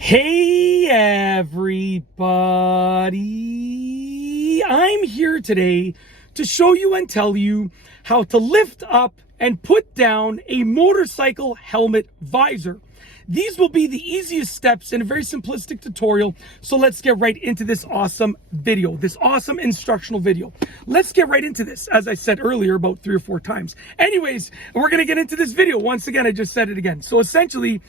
Hey everybody, I'm here today to show you and tell you how to lift up and put down a motorcycle helmet visor. These will be the easiest steps in a very simplistic tutorial. So let's get right into this awesome video, this awesome instructional video. Let's get right into this, as I said earlier about 3 or 4 times. Anyways, we're gonna get into this video. Once again, I just said it again. So essentially,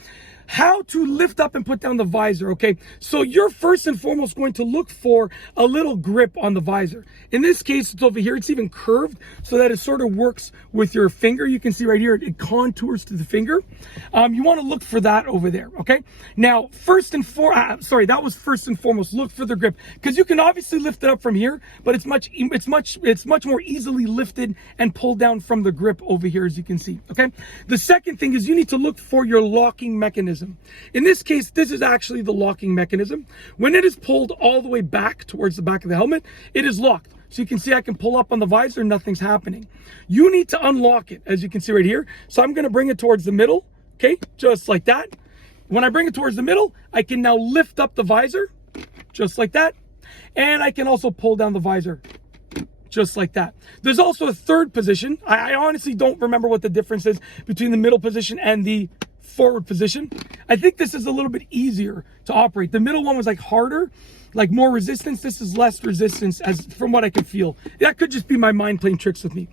how to lift up and put down the visor, okay? So you're first and foremost going to look for a little grip on the visor. In this case, it's over here. It's even curved so that it sort of works with your finger. You can see right here, it contours to the finger. You want to look for that over there, okay? Now, that was first and foremost, look for the grip, because you can obviously lift it up from here, but it's much more easily lifted and pulled down from the grip over here, as you can see, okay? The second thing is you need to look for your locking mechanism. In this case, this is actually the locking mechanism. When it is pulled all the way back towards the back of the helmet, it is locked. So you can see I can pull up on the visor, nothing's happening. You need to unlock it, as you can see right here. So I'm gonna bring it towards the middle, okay? Just like that. When I bring it towards the middle, I can now lift up the visor, just like that. And I can also pull down the visor, just like that. There's also a third position. I honestly don't remember what the difference is between the middle position and the forward position. I think this is a little bit easier to operate. The middle one was like harder, like more resistance. This is less resistance, as from what I could feel. That could just be my mind playing tricks with me.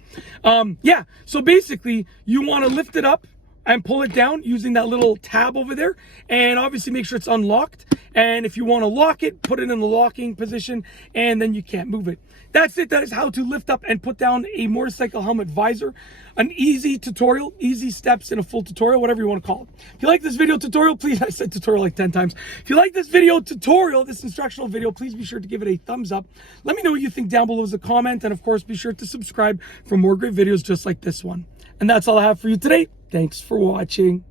Yeah, so basically you want to lift it up and pull it down using that little tab over there, and obviously make sure it's unlocked. And if you want to lock it, put it in the locking position, and then you can't move it. That's it. That is how to lift up and put down a motorcycle helmet visor. An easy tutorial, easy steps in a full tutorial, whatever you want to call it. If you like this video tutorial, please, I said tutorial like 10 times. If you like this video tutorial, this instructional video, please be sure to give it a thumbs up. Let me know what you think down below as a comment, and of course, be sure to subscribe for more great videos just like this one. And that's all I have for you today. Thanks for watching.